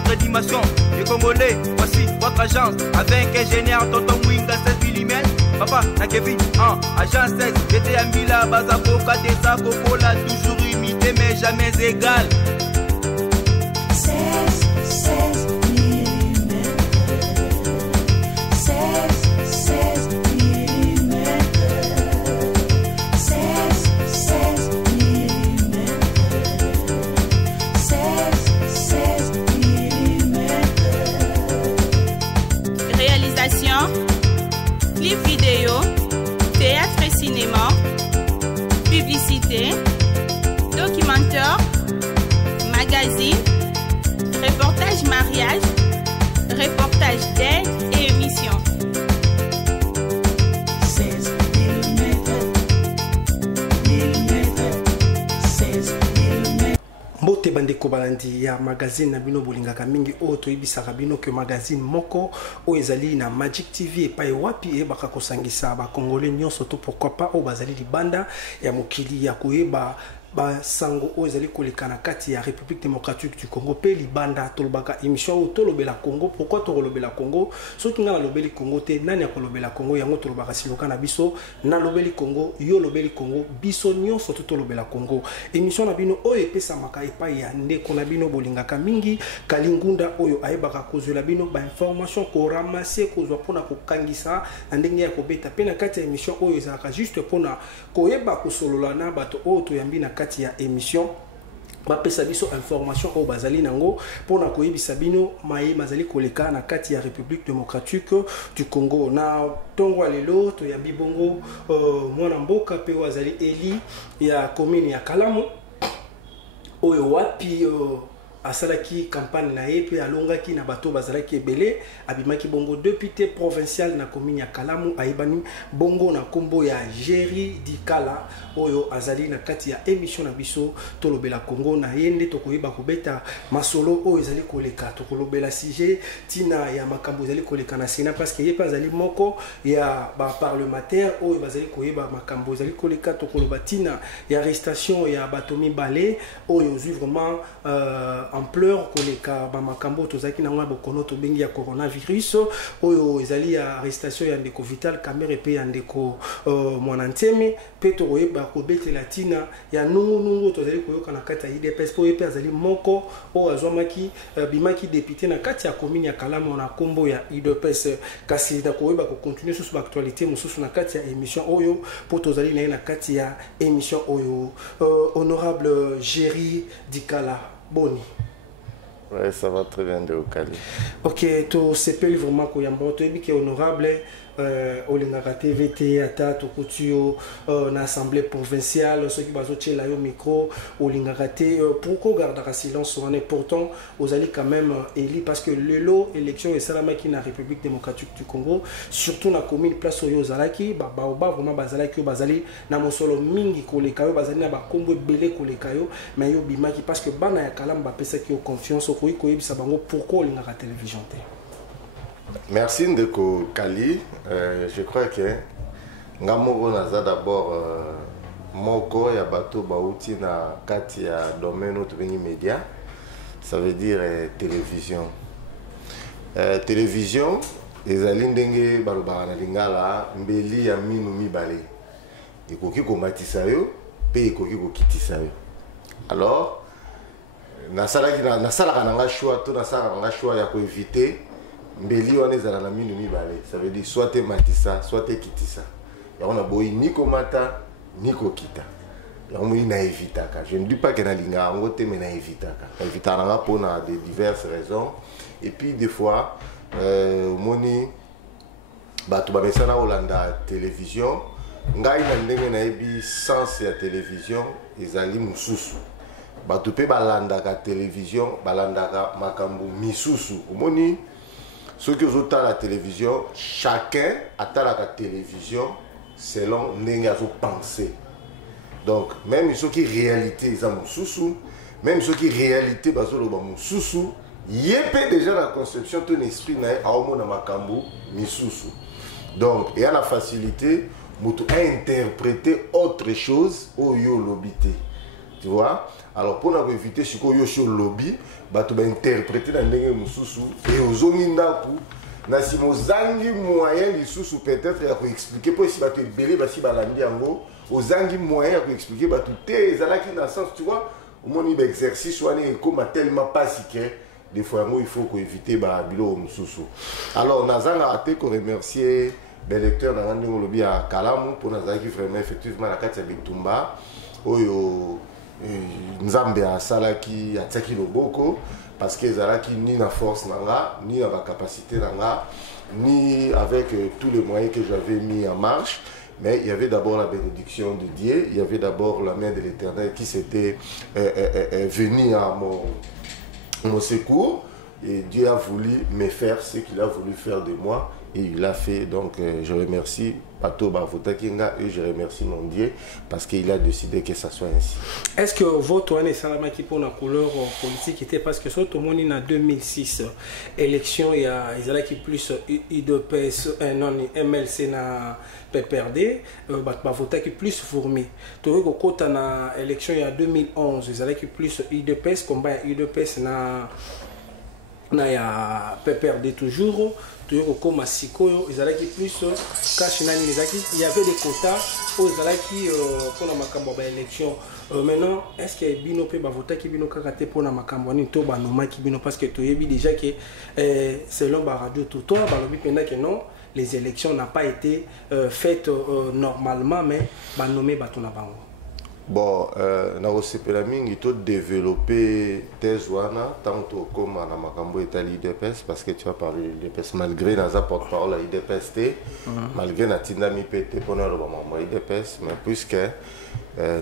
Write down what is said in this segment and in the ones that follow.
notre dimension. Les Congolais, voici votre agence. Avec ingénieur Tonton Winga 16 mm. Papa, na Kevin, agence 16. J'étais à Mila, Bazako, Kadesa, Coca-Cola, toujours imité mais jamais égal. 16 mm. 16 mm. 16 mm. 16 mm. Réalisation, clip vidéo, théâtre et cinéma, publicité, documentaire, magazine, reportage mariage, reportage d'aide et émission. 16 mm. Mbote bandeko balandi ya magazine na bino bolingaka mingi o toyebisaka bino ke magazine moko o ezali na Magic TV epai wapi ebaka kosangisa ba congolais nyonso to pourquoi pas o bazali libanda ya mokili ya koyeba ba sango o ezali kolekana kati ya République démocratique du Congo pe libanda tolobaka émission o tolobela Congo. Pourquoi tolobela Congo? Soki nga lobeli Congo te nani akolobela Congo yango tolobaka siloka na biso na lobeli Congo yo lobeli Congo biso nyonso to tolobela Congo. Émission na bino oyo epesa maka epai ya ndeko na bino bolingaka mingi Kalingunda oyo ayebaka kozwela bino ba information ko ramasser kozwa pona kokangisa na ndenge ya kobeta pe na kati ya émission oyo ezalaka juste pona koyeba kosolola na bato oyo toyambi na kati ya émission bapesa biso information au bazali nango pona koyebisa bino maye mazali koleka na kati ya République démocratique du Congo. Na tongo lelo to ya bibongo mwana mboka pe wazali eli ya commune ya Kalamu oyo wapi asalaki campagne na epe alongaki na bato bazalaki ebele abimaki bongo député provincial na commune ya Kalamu aibani bongo na kombo ya Jerry Dikala oyo azali na kati ya émission na biso tolobela Congo na yende tokoyeba kobeta masolo oyo ezali koleka tokolobela sujet tina ya makambo ezali koleka na Sénat parce que yepa azali moko ya ba parlementaire oyo bazali koyeba makambo ezali koleka tokoloba tina ya arrestation ya batomi balé oyo zui vraiment ampleur koleka ba makambo tozaki na ngwa bokono to bengi ya coronavirus oyo ezali ya arrestation ya ndeko Vital Kamerhe pe ya ndeko Mwananteme pe tokoyeba kobete latina ya nungu tozali koyoka na kati ya IDPS po pe azali moko o azwamaki bimaki député na kati ya commune ya Kalamu na kombo ya IDPS kasi da koyeba ko continuer sur actualité mususu na kati ya émission oyo po tozali na kati ya émission oyo honorable Jerry Dikala Boni. Ouais, ça va très bien de Okali. Ok, to sepeli vraiment koyamba to ebi ki honorable olingaka TVT ata tokutio na assemblée provinciale ceux qui bazotie la yo micro olingaka te pourquoi garder silence on est pourtant aux alliés quand même éli parce que le lot élection et salamaki na République démocratique du Congo surtout na commune place oyo zalaki ba vraiment bazalaki bazali na mosolo mingi koleka yo bazali na ba kombo belé koleka yo mais yo bimaki parce que bana ya Kalamba pesa ki confiance ko yebisa bango pourquoi olingaka télévision te. Merci Ndeko Kali. Je crois que Ngamoro naza d'abord moko ya bato bauti na kati ya domaine autre média. Ça veut dire télévision. Télévision ezali ndenge balobaka na lingala mbeli ya minu mibale. Ekoki komatisa yo pe ekoki kokitisa yo. Alors nasalaka nanga choix to nasalaka nanga choix ya koeviter mbeli wana ezala na minu mibale. Ça veut dire soit te matisa soit te kitisa. On a boyi ni komata ni kokita. On na evitaka. Je ne dis pas que na linga on te mena evitaka. Evitaka na pour de diverses raisons. Et puis des fois moni bato ba mesana Holanda télévision ngai na ndenge na ebi sens ya télévision ezali mususu. Bato pe balanda ka télévision balanda ka makambu misusu. Moni ceux qui ont la télévision, chacun attend la télévision selon ce penser. Donc, même ceux qui réalité, ils ont sous même ceux qui réalité, ils ont sous il y a déjà la conception de ton esprit, donc, il y a la facilité à interpréter autre chose au yo lobité. tu vois. Alors pour éviter ce qu'on y a sur le lobby, tu vas interpréter dans les moussousou et aux omindaku. Na si mozangi moyen lisusu peut-être ya ko expliquer pour si ba te belé ba si balandi yango ozangi moyen ya ko expliquer ba tout te ezalaki na sens tu vois au moins il exercice wana comme tellement pas si que des fois il faut ko éviter ba bilo mususu. Alors nazanga ate ko remercier les lecteurs dans ngandi ngolobi ya Kalamu pour nazaki vraiment effectivement la kati ya bitumba oyo nzambe asalaki ataki loboko parce que Zalaki ni la force nanga, ni la capacité nanga, ni avec tous les moyens que j'avais mis en marche. Mais il y avait d'abord la bénédiction de Dieu, il y avait d'abord la main de l'Éternel qui s'était venue à mon secours. Et Dieu a voulu me faire ce qu'il a voulu faire de moi. Et il l'a fait. Donc je remercie Pato Bavota Kinga et je remercie mon Dieu parce qu'il a décidé que ça soit ainsi. Est-ce que votre année Salama qui pour la couleur politique était parce que tout le monde en 2006 élection il y a qui plus IDPS non MLC na PPRD Bavota qui plus fourmi. Tout le côté na élection il y a 2011 ils qui plus IDPS combat IDPS na ya PPRD toujours comme Sikoyo ils allaient plus cash nani il y avait des quotas aux qui pour la makambo ba élection maintenant est-ce que bino pe ba voter qui bino kakate pour la makambo ni to ba noma qui bino parce que to yebi déjà que selon ba radio tout toi ba lobi pendant que non les élections n'a pas été faites normalement mais ba nommé ba to na bango. Bon, il faut développer tes ouana tant comme à la Makambo et à l'IDPS parce que tu as parlé de l'IDPS malgré notre porte-parole à l'IDPS, malgré notre dynamique pour nous l'IDPS, mais puisque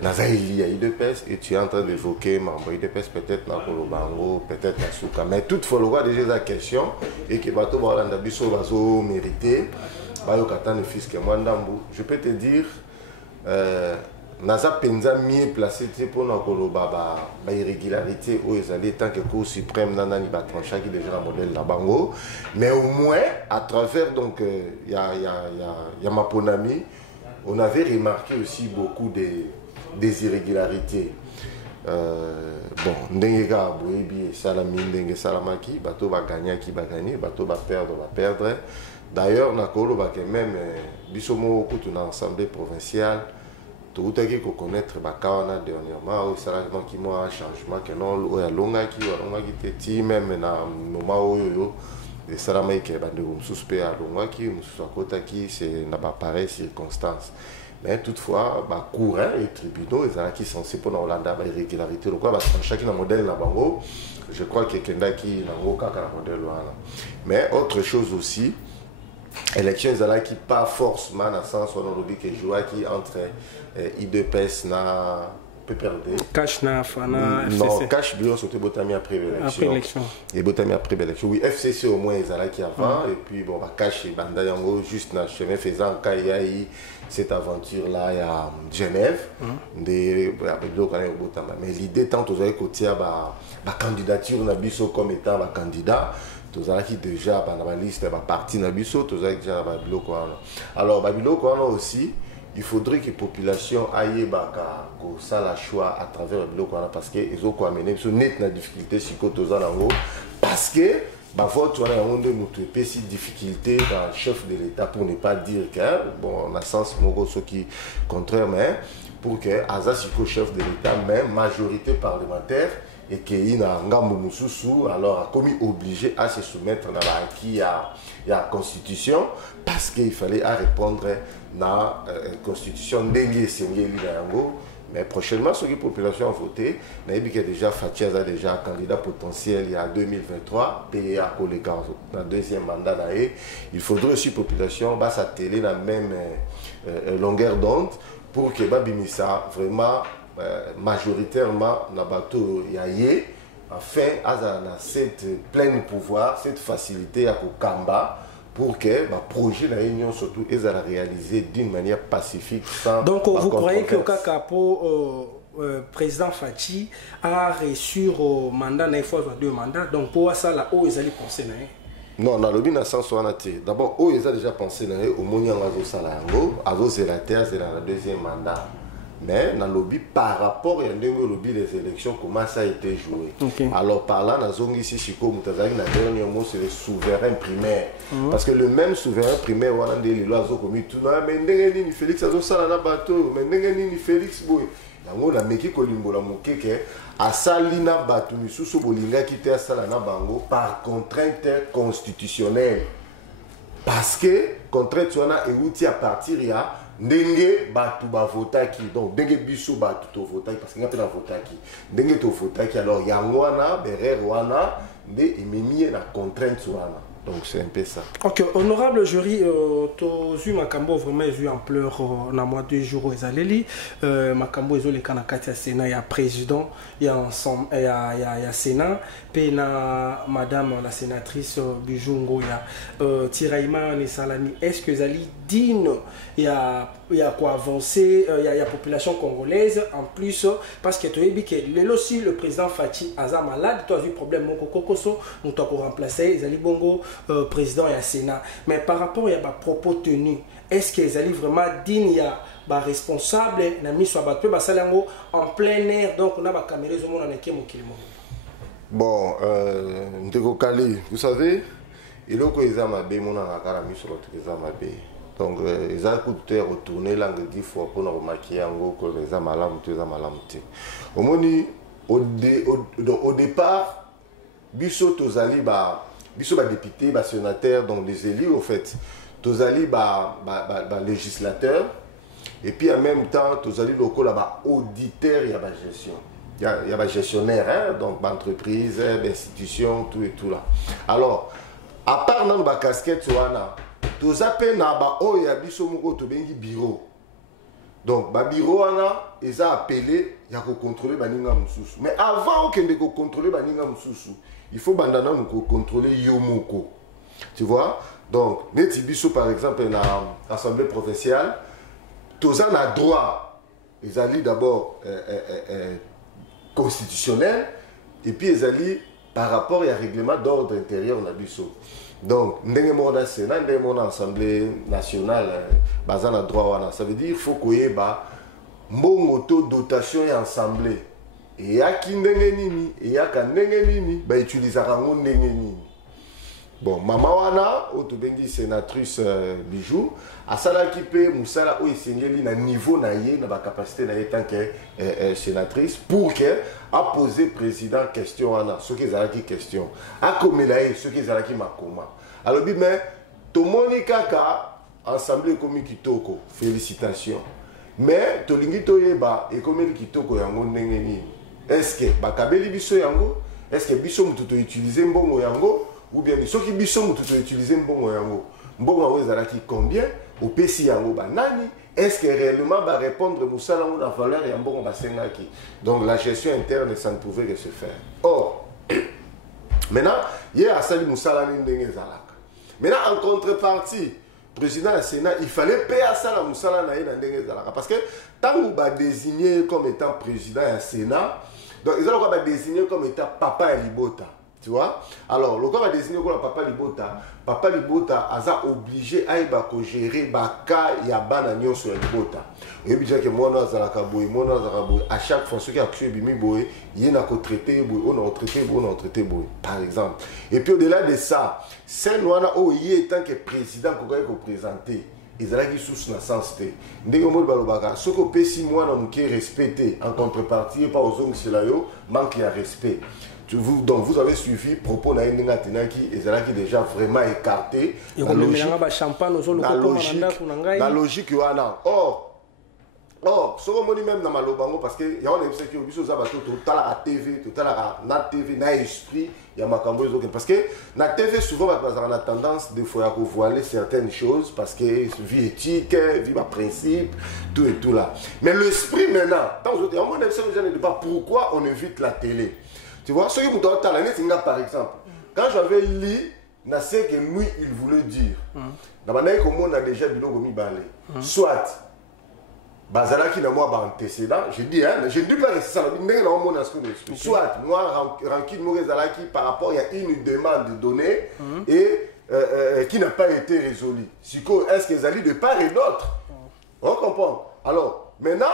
Nazaïli à l'IDPS et tu es en train d'évoquer l'IDPS peut-être dans le Bango, peut-être dans Souka, mais toutefois, le déjà la question et que Bato Balanda Bisso va mériter, je peux te dire. Naza penza mieux placé pour nous koloba ba irrégularité où ils allaient tant que Cour suprême nana ni ba trancha qui déjà un modèle la bango mais au moins à travers donc y a ma ponami on avait remarqué aussi beaucoup des irrégularités bon ndengeka boyebi salami ndenge salamaki bato ba gagner qui ba gagner bato ba perdre d'ailleurs na koloba que même bisomo kutu na assemblée provinciale tout à fait connaître Bakawana dernièrement, ça a qui moi un changement que non, ou à longa qui était même na moment où les salamais qui bandé comme suspect à longa qui soit côté qui c'est n'a pas pareille circonstance. Mais toutefois, courant et tribunaux ils qui sont censés pour la Hollande irrégularité donc parce que chacun a modèle na bango, je crois que quelqu'un qui n'a aucun modèle là. Mais autre chose aussi élection là qui pas forcément dans sens on lobby que joue qui entre IDPS na PPRD cash na fana non cash bien surtout botami après l'élection et botami après l'élection oui FCC au moins ils là qui avant et puis bon va cash banda yango juste na chemin faisant quand il y a eu cette aventure là à Genève de avec d'autres quand botama mais l'idée tant aux côté ba candidature na biso comme étant ba candidat tous qui déjà dans la liste va partir na biso tous déjà ba biloko alors ba biloko aussi il faudrait que la population aille baka ko ça la choix à travers le biloko parce que ils ont quoi amener sur net na difficulté si côté parce que ba vote on a onde mutu pesi difficulté dans le chef de l'État pour ne pas dire que bon en sens moko ce qui contraire mais pour que azasiko chef de l'État même majorité parlementaire et qu'il a alors a commis obligé à se soumettre à la constitution parce qu'il fallait répondre à la constitution mais prochainement ce que la population a voté il y a déjà Fathiaz a déjà candidat potentiel il y a 2023 et à dans le deuxième mandat il faudrait aussi la population s'atteler dans la même longueur d'onde pour que Babimissa vraiment majoritairement na bateau yaye afin à cette plein pouvoir cette facilité à Kokamba pour que le projet de la Union surtout est réalisé d'une manière pacifique sans donc vous croyez que Kakapo président Fachi a reçu au mandat na fois 2 mandats donc pour ça là où ils allaient penser non, dans le bin à sens d'abord, ils ont déjà pensé au Mounian Azo Salango, Azo Zelater, c'est dans le deuxième mandat. mais dans le lobby par rapport à le lobby des élections, comment ça a été joué. Alors par là, dans zone ici, dernier mot, c'est le souverain primaire. Parce que le même souverain primaire, on a des lois commis tout le monde, mais Félix a ça dans bateau, mais Félix boy. On a meki kolimbo la mokeke asalina batu misusu bolinga kite asalana bango par contrainte constitutionnelle. Parce que contrainte wana euti à partir ya ndenge batu ba votaki, donc ndenge biso batu to votaki parce que ngapela votaki ndenge to votaki, alors yango wana berer wana de ememi na contrainte wana. Donc c'est un peu ça. Ok, honorable jury, tu makambo vraiment eu ampleur na mois 2 jours aux Aleli. Makambo ezo le kanakati ya Sénat, il y a président, il y a ensemble, il y a Sénat, puis na madame la sénatrice Bijungo, il y a Tiraïma Nesalami. Est-ce que Zali digne, il y a quoi avancer, il y a population congolaise en plus parce que tu as dit que aussi le président Fachi Aza malade, tu as eu problème mon kokoso, on t'a remplacé, Zali Bongo président et à Sénat. Mais par rapport à des propos tenus, est-ce que Zali vraiment digne, il y a responsable, n'a mis sur battu basalango en plein air, donc on a ba caméra au monde en équipe kilimo. Bon, Ndeko Kali, vous savez, il est que Zamabe mon en akara mis sur l'autre Zamabe. Donc ils ont écouté retourner langue 10 fois pour nous remarquer en gros que les amalamte. Au moins au départ, biso tozali ba député, ba sénateur, donc les élus au fait, tozali ba législateur et puis en même temps tozali loko là ba auditeur et ba gestion. Il y a ba gestionnaire hein, donc ba entreprise, ba institution, tout et tout là. Alors à part dans ba casquette wana tous appels na ba oya biso moko to bengi bureau. Donc ba bureau ana ils a appelé ya ko contrôler baninga mususu. Mais avant que de contrôler baninga mususu, il faut bandana nous contrôler yomoko. Tu vois? Donc neti biso par exemple na assemblée provinciale, tous en a droit. Ils allient d'abord constitutionnel et puis ils allient par rapport au règlement d'ordre intérieur na biso. Donc, ndenge mo na Sénat, ndenge mo na Assemblée nationale, bazana droit wana. Ça veut dire qu'il faut qu'il y ait mbongo to dotation et assemblée. Et ya ki ndenge nini, et ya ka ndenge nini, ba utilisera ngo ndenge nini. Bon, mama wana, otobengi sénatrice Bijou, asala ki pe musala o esengeli na niveau na ye, na ba capacité na ye tant que sénatrice pour que a posé président question wana, ce qui est question. A komela ye, ce qui est makoma. Alors bi mais to moni kaka assemblée komi kitoko, félicitations. Mais to lingi to yeba e komi kitoko yango ndenge nini. Est-ce que ba kabeli biso yango? Est-ce que biso mutu to utiliser mbongo yango? Ou bien ceux qui sont utilisés mbongo yango. Mbongo yango ezalaki combien? Au PC yango banani? Est-ce que réellement va répondre musala ou la valeur ya mbongo basengaki? Donc la gestion interne ça ne pouvait que se faire. Or maintenant, il y a sali musala ndenge ezalaka. Maintenant en contrepartie, président du Sénat, il fallait payer à ça la musala na ndenge ezalaka parce que tant on va désigner comme étant président du Sénat, donc ils ont désigné comme étant papa Libota. Tu vois? Alors, le corps a désigné comme Papa Libota a obligé à gérer Baka Yabana Nyon sur Libota. Et puis, que moi, à chaque fois, ceux qui ont tué Bimi Boy, il y a un traité, on a traité, par exemple. Et puis, au-delà de ça, c'est nous, où il est tant que président qu'on a présenté. Ils ont sous la sens. Ce que Pessi, moi, nous respecté en contrepartie, pas aux hommes qui manque de respect. Donc vous avez suivi propos na Ndinga Tinaki et Zalaki déjà vraiment écarté la logique wana. Or ce qu'on dit même dans Malobango parce que il y a un épisode qui est obligé total à TV, total à na TV na esprit, il y a makambo parce que na TV souvent on a tendance des fois à voiler certaines choses parce que vie éthique, vie par principe, tout et tout là. Mais l'esprit maintenant, tant que on a ne pas pourquoi on évite la télé. Tu vois, ceux qui m'ont dit par exemple, quand j'avais lu, je sais que lui, il voulait dire, on a déjà vu le soit, Bazalaki n'a moi antécédent, je dis, je ne dis pas que c'est ça, soit, moi, Rankin Mourezalaki, par rapport à une demande donnée et qui n'a pas été résolue. Est-ce qu'ils allaient de part et d'autre? On comprend. Alors, maintenant,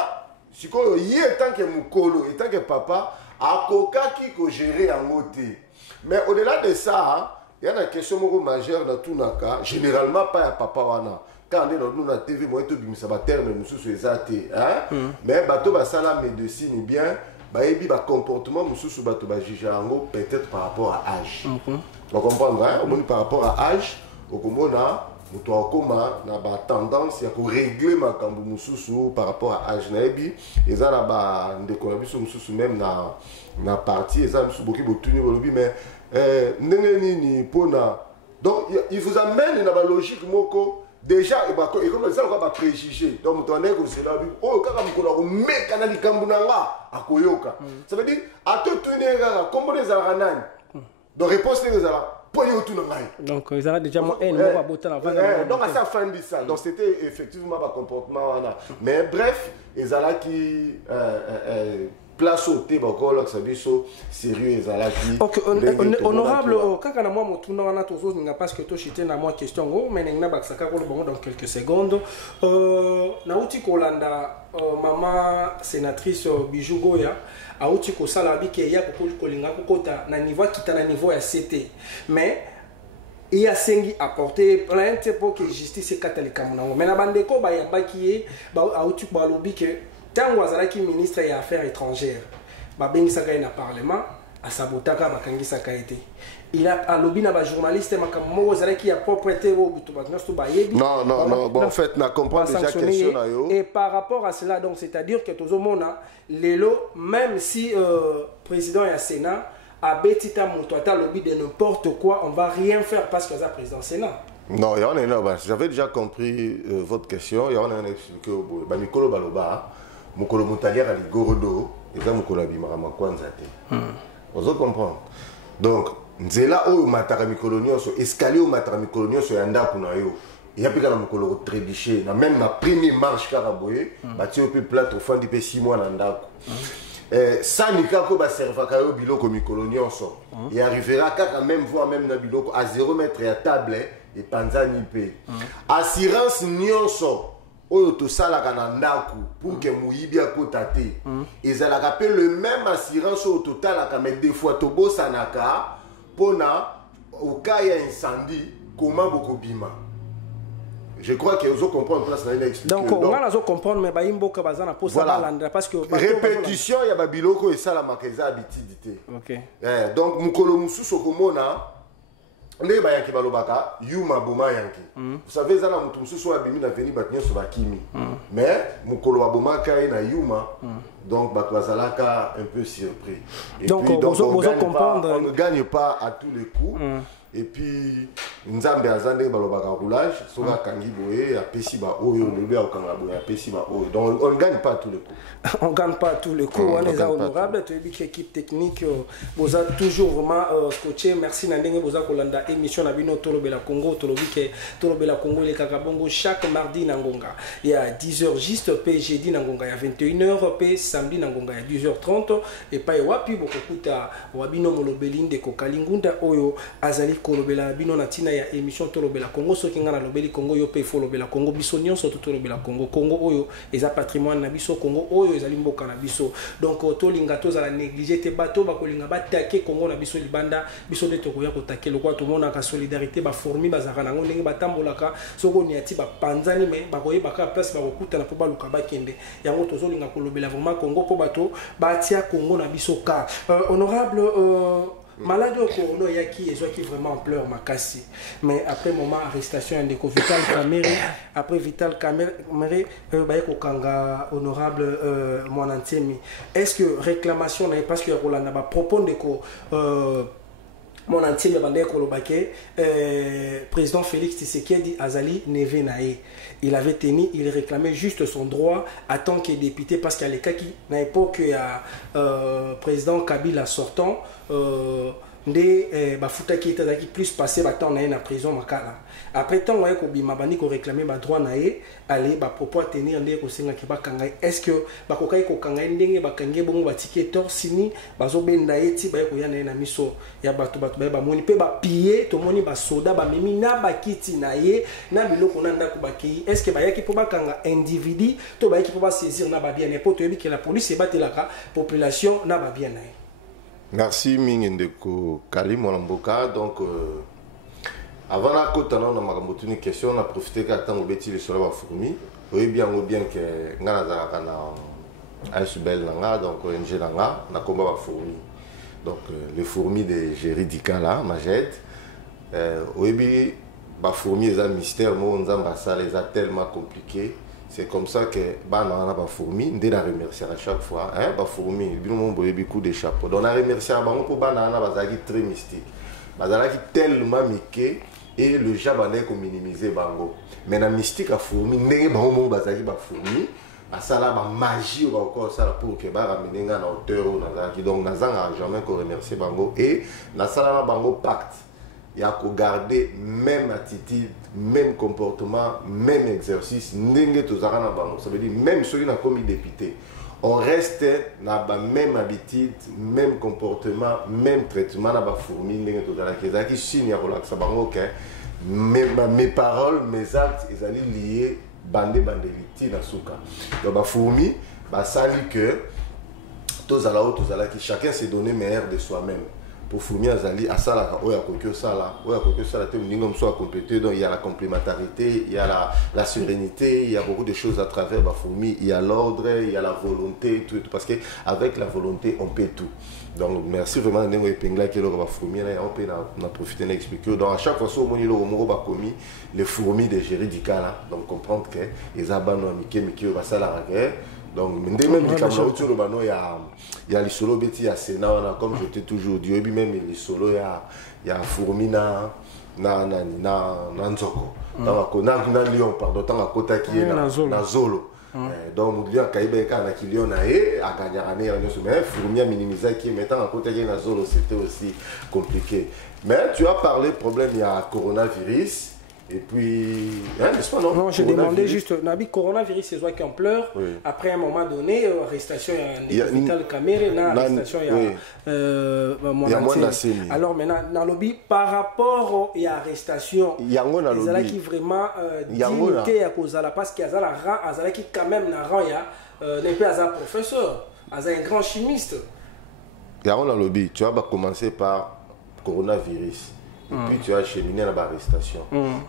sikoyo ye tant que mukolo et tant que papa akokaki ko gérer yango te. Mais au-delà de ça, il y a une question majeure dans tout naka, généralement pas à papa wana. Quand on est dans la TV, moi to bimisa ba terme mususu so ezate, hein? Mais bato ba sala médecine bien, ba yebi ba comportement mususu bato ba juger yango peut-être par rapport à âge. On comprend hein? On par rapport à âge, au komona muto akoma na ba tendance ya ko régler makambo mususu par rapport à âge na yebi, ezala ba ndeko na biso mususu même na partie ezala mususu boki botuni bolobi mais ndenge nini pona. Donc il vous amène dans la logique moko. Déjà, il comme ça, on va préjuger. Donc, on est comme ça, oh, quand on met Canadi Kambunanga à Koyoka. Ça veut dire, à tout tourner, comment les Aranan. Donc, réponse les Arabes. Donc, ils ont déjà mon haine, donc, à sa fin de ça. Donc, c'était effectivement un comportement. Mais bref, ils ont qui place au thé, ça veut dire sérieux, ils ont ok, honorable, quand on a moi mon tournoi, on a tous autres, parce que toi, j'étais dans moi question, mais on a dans quelques secondes. Nauti Kolanda, maman sénatrice Bijou Goya, Auti Kosalabi, qui est à Kolinga Kokota, na niveau qui est à niveau à CT. Mais il y a Sengi à porter plainte pour que justice est catholique. Mais la bande de Koba, il y a Baki, Auti Balobi, que tant que ministre des Affaires étrangères, Babeng Saka na parlement, à Sabotaka, Bakangi Saka été. Il a à lobby na journaliste, qui a propriété au non, bon, en fait, on comprend déjà question. Et par rapport à cela, donc, c'est-à-dire que tout le monde a même si président et le Sénat a bêtita montota lobby de n'importe quoi, on va rien faire parce que ça président Sénat. Non, j'avais déjà compris votre question. Il y a un expliqué au bout. Mikolo Baloba, Mukolo Moutalière à l'Igorodo, et ça Mukolo Bimara Kwanzate. Vous comprenez? Donc, Nzela o matara mikolonio so escalier o matara mikolonio so yanda kuna yo. Il y a plus qu'à mukolo trébiché. Na même ma première marche karaboye, bati au peu plat au fond du pe 6 mois nanda ko. Ça nika ko ba serva ka yo biloko mikolonio so. Et arrivera kaka même voir même na biloko à 0 mètre à table et panzani pe. Assurance nyonso oyo to sala kana ndaku pour que muyibi akota te. Ezala ka le même assurance au total aka mais des fois to bosanaka. Pona, au cas où il y a un incendie, comment beaucoup bima? Je crois que vous comprenez place dans donc on va comprendre mais baimbo ka bazana pour ça parce que répétition il y a babiloko et ça la makeza habitude. OK. Donc mukolo mususu komona ndé ba yanki balobaka yuma boma yanki. Vous savez ça la mutu mususu abimi na veni batnya so bakimi. Mais mukolo wa boma ka na yuma. Donc bazalaka un peu surpris. Et donc, puis donc on ne gagne pas à tous les coups. Et puis nzambe azande balobaka roulage soka kangi boye apesi ba oyo lebe akanga boye apesi ba oyo. Donc on ne gagne pas à tous les coups. On gagne pas à tous les coups. On est honorable, tu es équipe technique vous a toujours vraiment coaché. Merci Nandenge boza kolanda émission na bino Tolobela Congo, Tolobela Congo les Kakabongo chaque mardi Nangonga. Il y a 10h juste p jeudi Nangonga, il y a 21h p samedi Nangonga, il y a 10h30 et pa wapi bokokuta wabino molobelinde ko kalingunda oyo azali kolobela bino na tina ya émission Tolobela Congo soki ngana lobeli Congo yo pe folobela Congo biso nyonso Tolobela Congo oyo eza patrimoine na biso Congo oyo ezali mboka na biso donc tolinga tozala négliger te bato bakolinga batake Congo na biso libanda biso de tokoya kotake lokwa to mona ka solidarité ba formi bazaka nango ndenge batambolaka soko ni ati ba panzani me bakoye baka place bakokuta na po baluka bakende yango tozolinga kolobela vraiment Congo po bato batia Congo na biso ka honorable malade au corona yaki et qui vraiment en pleurs makasi mais après moment arrestation de Vital Kamere après Vital Kamere bayeko kanga honorable mon antemi est-ce que réclamation parce que Rolanda ba propos de ko mon antemi bandé ko lobake président Félix Tshisekedi Azali neve nae il avait tenu, il réclamait juste son droit en tant que député parce qu'il y a les cas qui, à l'époque, il y a président Kabila sortant, nde bafutaki ete azalaki plus passé batemps na ye na prison makala. Après ntango aye kobima bandi koréclame badroit na ye ale bapropos a tenir nde kosengaki bakanga ye. Est ce que bakokaki kokanga ye ndenge bakangi ye bongo batiki etorsini bazobenda ye ti baye koya na ye na miso ya bato baye bamoni mpe bapie tomoni basoda bamemi na bakiti na ye na biloko na ndako bakei. Est ce que bayaki mpo bakanga individu to bayaki mpo basaisir na babien na ye mpo toyebi ke la police ebatelaka population na babien na ye. Merci mingi ndeko Kali Mboka. Donc avant la côte on a makambo une question, on a profité qu'à temps obeti le soleil va fourmi. Oui bien que ngana za kana Aisubel nanga donc ONG nanga na combat va fourmi. Donc les fourmis de Géridika là, Majed. Oui bien ba fourmi les mystère mo nzamba ça les a tellement compliqué. C'est comme ça que banana ba fourmi ndé la remercier à chaque fois hein ba fourmi bino boye beaucoup de chapeau. Donc on a remercié bango pour banana bazaki très mystique. Bazaki tellement miqué et le jabanais qu'on minimiser bango. Mais la mystique a fourmi ndé bango bazaki ba fourmi à ça là ba magie ou encore ça pour que ba ramener na hauteur ou nazaki. Donc nazanga jamais qu'on remercier bango et na ça là bango pacte. Il y a qu'à garder même attitude, même comportement, même exercice. Ça veut dire même ceux qui ont commis député. On reste dans la même habitude, même comportement, même traitement. Dans la fourmi, qui signe mes paroles, mes actes, ils allaient lier bandé bandéliti na souka. Donc la fourmi, ça dit que chacun s'est donné meilleur de soi-même. Pour fourmi azali asala oya kokyo sala te mningom soit complété. Donc il y a la complémentarité, il y a la sérénité, il y a beaucoup de choses à travers la fourmi, il y a l'ordre, il y a la volonté, tout parce que avec la volonté on peut tout. Donc merci vraiment nengo epengla ki lo ba fourmi là on peut na profiter d'expliquer. Donc à chaque fois so moni lo moko ba komi les fourmis de Géridika là, donc comprendre que les abano miki ba sala la guerre. Donc, même il y a les solos bêtis, il y a Sénat, comme je t'ai toujours dit, même les solos, il y a Fourmina, Nanzoko, na Lyon, pardon, tant à Kota qui est na Zolo. Donc, nous avons dit Lyon a gagné, mais Fourmia minimisé qui est maintenant à Kota qui est na Zolo, c'était aussi compliqué. Mais tu as parlé problème, il y a coronavirus. Et puis, n'est-ce pas, non? Non, je demandais juste, Nabi, coronavirus, c'est qui en pleure. Oui. Après un moment donné, arrestation, il y a Vital Kamere, arrestation, il y a Mwanasemi. Alors maintenant, dans le lobby, par rapport à l'arrestation, il y a qui vraiment dignité à cause de la parce qu'il y a la rang, qui quand même n'a rang, il y a un professeur, il y a un grand chimiste. Il y a un lobby, tu vas commencer par coronavirus. Et puis tu as cheminé à l'arrestation.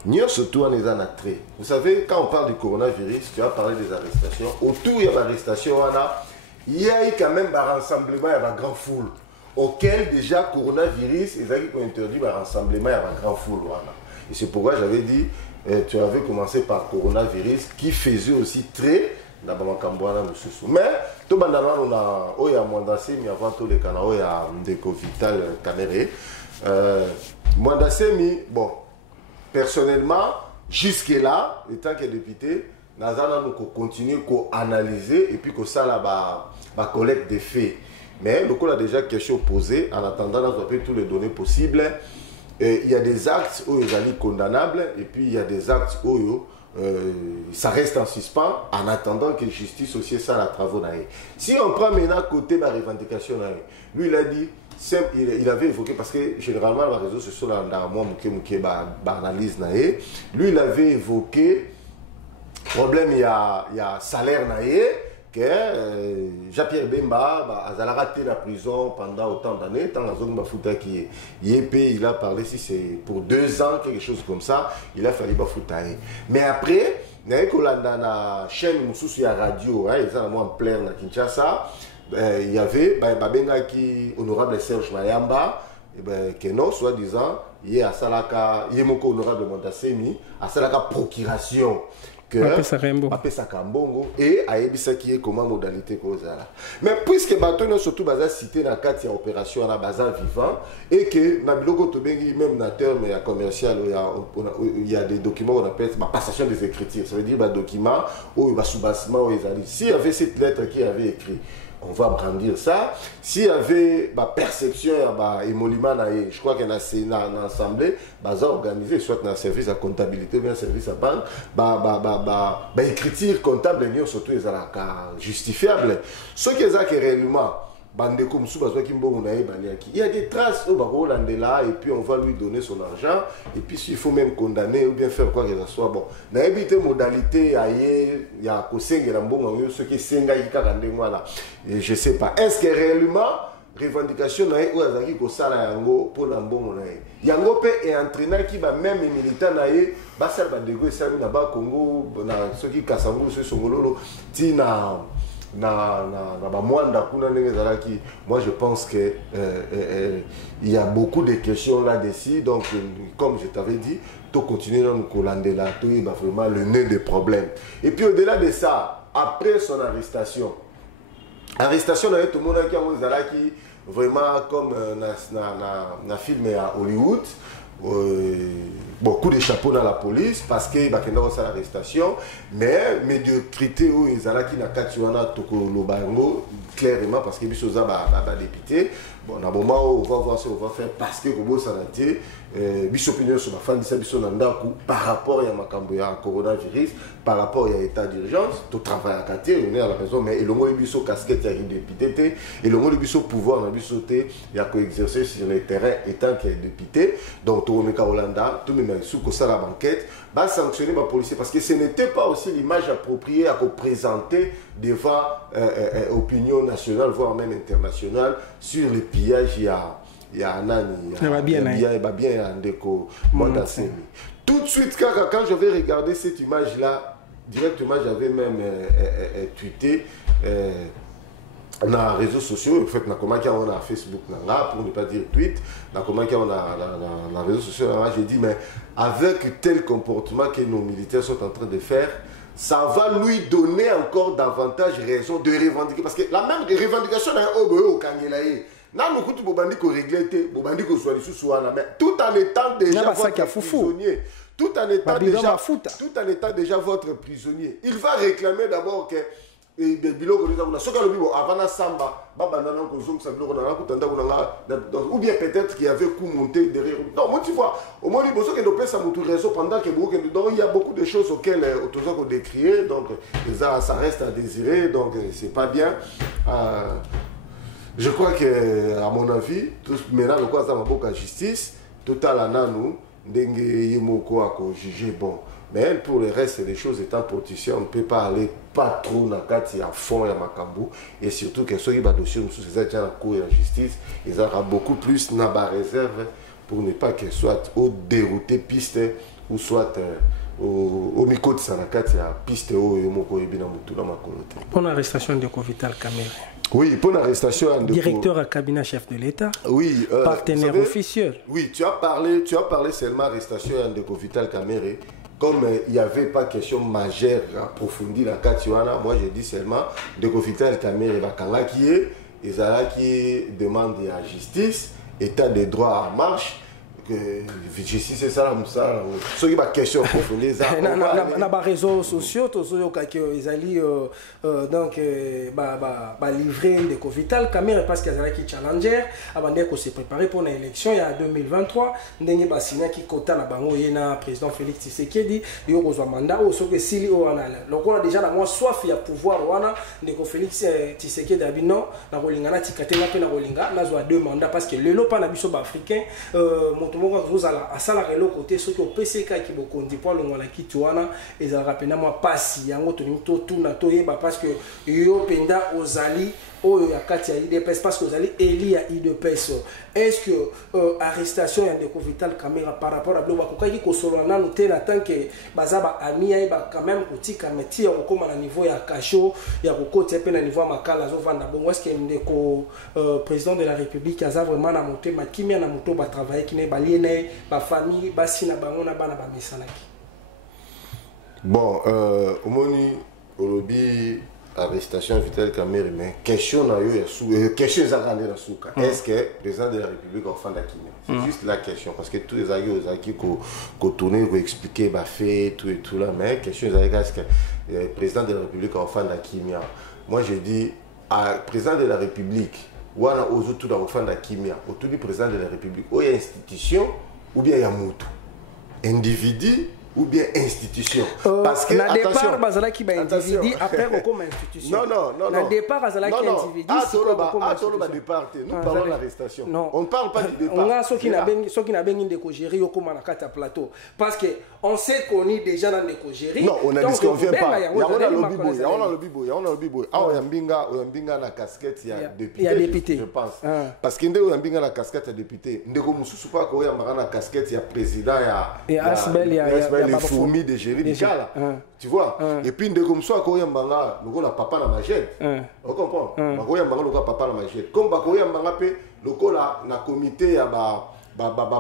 Nous, surtout, on est en attrait. Vous savez, quand on parle du coronavirus, tu as parlé des arrestations. Autour de l'arrestation, il y a eu quand même un rassemblement, il y a une grande foule. Auquel déjà, coronavirus, ils ont interdit un rassemblement, il y a une grande foule. Et c'est pourquoi j'avais dit, tu avais commencé par coronavirus, qui faisait aussi très. Mais tout le monde a Mwandasemi, mais avant tout le canal, il y a Ndeko Vital Kamere. Mwandasemi, bon, personnellement, jusque-là, étant que député, nous allons continuer à analyser et puis que ça là collecte des faits. Mais le coup a déjà question posée, en attendant, nous avons toutes les données possibles. Il y a des actes où ils sont condamnables et puis il y a des actes où ça reste en suspens en attendant que la justice aussi ça la travaux. Si on prend maintenant côté de la revendication, lui il a dit, il avait évoqué, parce que généralement les réseaux sociaux analyse lui il avait évoqué problème il y a salaire que Jean-Pierre Bemba a raté la prison pendant autant d'années tant il a parlé si c'est pour 2 ans quelque chose comme ça il a fallu bafutaye. Mais après la chaîne il y a radio ils ont en plein à Kinshasa. Il y avait qui honorable Serge Mayamba que non soi-disant il y a Salaka il y a mon honorable Mwandasemi à Salaka procuration que Apesa Kambongo et Aebisa qui est comment modalité causale. Mais puisque Baton surtout basé cité dans 4 opération à la base vivant et que na biloko to bengi même na terme commercial il y a des documents qu'on appelle passation des écritures, ça veut dire documents ou soubassement ou s'il y avait cette lettre qui avait écrit on va brandir ça. S'il y avait ma perception, je crois qu'il y a une assemblée, organisé, soit dans le service à comptabilité, bien service à banque, écriture comptable, surtout les justifiables. Ce qui est réellement, il y a des traces et puis on va lui donner son argent et puis s'il faut même condamner ou bien faire quoi que ce soit bon na éviter modalité il y a ce qui et je sais pas est-ce que réellement revendication na ou azaki ko sala yango pour la mbongo na yango pe et entraîneur qui va même militant na ba sala ba dégo ça na ba Congo na ce qui kasangu ce songololo tina moi je pense que il y a beaucoup de questions là-dessus, donc comme je t'avais dit, tout continuer dans le collander là, tout il va vraiment le nez des problèmes. Et puis au-delà de ça, après son arrestation avec tout le monde qui vraiment comme na film à Hollywood. Beaucoup de chapeaux dans la police parce que bah l'arrestation mais médiocrité où ils allaient qui n'a qu'à tuer clairement parce que biso za député bon à un moment où on va voir ce qu'on va faire parce que comme ça n'a été biso opinion sur la fin de ça biso nandaku par rapport à makambo ya coronavirus par rapport à état d'urgence tout travail à quartier on est à la maison mais et le mot biso casquette ya député et le mot biso pouvoir na biso té ya ko exercer sur le terrain étant qu'il est député donc tout on est Hollanda tout même sous que ça la banquette va sanctionner ma policier parce que ce n'était pas aussi l'image appropriée à présenter devant opinion nationale voire même internationale sur le pillage il y a bien un déco tout de suite quand je vais regarder cette image là directement j'avais même tweeté dans les réseaux sociaux en fait on a Facebook pour ne pas dire tweet on a dans les réseaux sociaux j'ai dit mais avec tel comportement que nos militaires sont en train de faire ça va lui donner encore davantage raison de revendiquer parce que la même revendication au Kangelaye tout en étant déjà votre prisonnier tout en étant déjà votre prisonnier il va réclamer d'abord que ou bien peut-être qu'il y avait coup monté derrière. Non, moi tu vois, au moins pendant que il y a beaucoup de choses auxquelles on décrier, donc ça reste à désirer, donc c'est pas bien. Je crois que à mon avis, maintenant le quoi ça m'a beaucoup à justice, total ananou, dengue yemoko à juger bon. Mais pour le reste des choses étant politiciens, on ne peut pas aller pas trop dans le à fond à Makambu. Et surtout que ceux qui ont dossier nous sous déjà en cours de la justice, ils auront beaucoup plus dans la réserve pour ne pas qu'ils soient au dérouté piste ou soit au micro de Sanakati à piste au Yomoko et Binamutu dans ma colonie. Pour l'arrestation de Kovital Kamere. Oui, pour l'arrestation de directeur à cabinet chef de l'État. Oui, partenaire officiel. Oui, tu as parlé seulement arrestation de Kovital Kamere. Comme il n'y avait pas question majeure approfondie dans Katiwana, moi je dis seulement de Kovital Kamere qui demande à la justice, état de droit en marche, que justice c'est ça, ce qui est question approfondie. Dans les réseaux sociaux, ils allaient donc livrer de Kovital Kamere parce qu'ils allaient qui challenger avant de se préparer pour l'élection il y a 2023. Ndenge basina qui kota na bango yena président Félix Tshisekedi yo kozwa mandat o soke sili o wana. Donc on a déjà la moi soif ya pouvoir wana ndeko Félix Tshisekedi abino na kolingana tikatenga pe na kolinga na zo 2 mandats parce que lelo pa na biso ba africain à ça la côté ceux qui ont PCK qui beaucoup dit pour le ngona kitwana et ça rappelle moi passi yango tout na toyeba parce que yo penda ozali o ya kati ya IDPS parce que ozali eli ya IDPS est-ce que arrestation ya de Kovital Kamere par rapport à blo bakokaki ko solana no te na tant que bazaba amia ba quand même kotika métier ko koma na niveau ya kasho ya kokoti pe na niveau ya makala zo vanda bon est-ce que ndeko président de la République aza vraiment na monter makimia na moto ba travailler qui ne ba liene ba famille ba sina bango na bana ba mesanaki. Bon omoni olobi arrestation Vital Kamere mais question na yo ya sou question ezakande na souka est-ce que le président de la République ofanda Kimia c'est juste la question parce que tous les aki ko tourner ko expliquer ba fait tout là mais question est-ce que le président de la République ofanda Kimia moi je dis président de la République wana ozo tout dans ofanda kimia autour du président de la République ou institution ou bien ya mutu individu ou bien institution parce que na attention départ bazala ki ba individu après comme institution non na départ bazala ki individu comme départ nous parlons de l'arrestation on ne parle pas du départ on a ceux qui na bengi ndeko gérer yo comme na kata plateau parce que on sait qu'on est déjà dans ndeko gérer non on a dit qu'on vient pas ya on a le bibo ah yambinga na casquette ya député je pense parce que ndeko yambinga na casquette ya député ndeko mususu pa ko yambanga na casquette ya président ya les fourmis de gérer déjà tu vois et puis ndeko mususu ko yambanga lokola papa na majette on comprend ko yambanga lokola papa na majette comme ba ko yambanga pe lokola na comité ya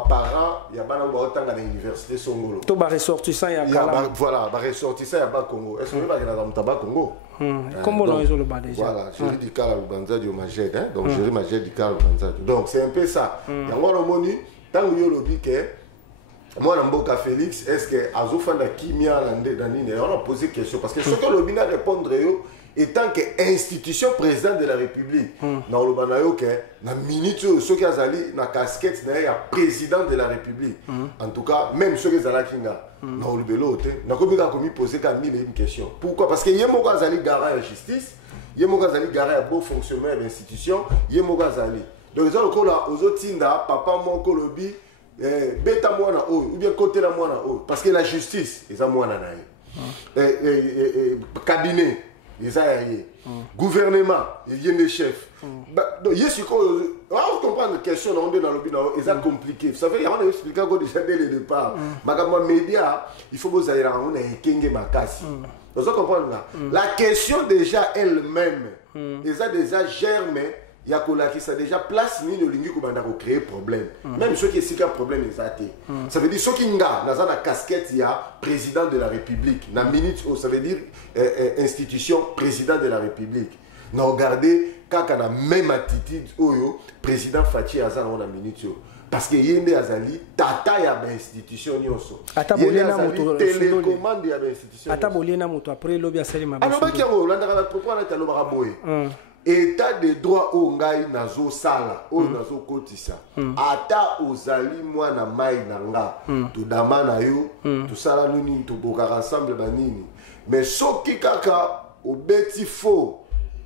parents ya bana ba otanga na université Songolo to ba ressortissant ya kala voilà ba ressortissant ya ba Congo est-ce que ba na mutaba Congo comme on le bat déjà voilà gérer du kala Lubanza du majette donc gérer majette du kala Lubanza donc c'est un peu ça yango lo moni tango yo lobi ke moi Mboka Félix est-ce que azofanda kimia na nini on a posé question parce que ce que lobi na répondre yo étant que institution président de la République na olobana yo ke na minute ce qui azali na casquette na ya président de la République en tout cas même ceux qui azala kinga na olobelo te na komika komi poser ka mille une question pourquoi parce que yemoko azali garant ya justice yemoko azali garant ya bon fonctionnement de l'institution yemoko azali donc ça lokola ozotinda papa moko lobi beta mwana oyo ou bien côté la mwana oyo parce que la justice eza mwana na ye cabinet les aïe gouvernement il y a des chefs donc yes on comprend la question on est dans le bilan et ça compliqué ça veut dire on a expliqué déjà dès le départ magama média il faut vous aller on est kenge makasi donc ça comprendre là la question déjà elle-même les a déjà germé yakola qui ça déjà place ni le lingi ko banda ko créer problème même ceux qui est un problème exact ça veut dire ceux qui nga na la casquette il y a président de la République na minute ça veut dire institution président de la République na regarder kaka na même attitude oyo président Fachi Azan on a minute parce que yende azali tata ya ba institution nyonso atabolena moto télécommande ya ba institution atabolena moto après lobi asali mabasa alors ba kiango landa ka propos na talo ba boye état de droit au ngai nazo sala o nazo kotisa ata ozali mwana mai nanga to dama na yo to sala nini to boka ensemble banini mais soki kaka obeti faux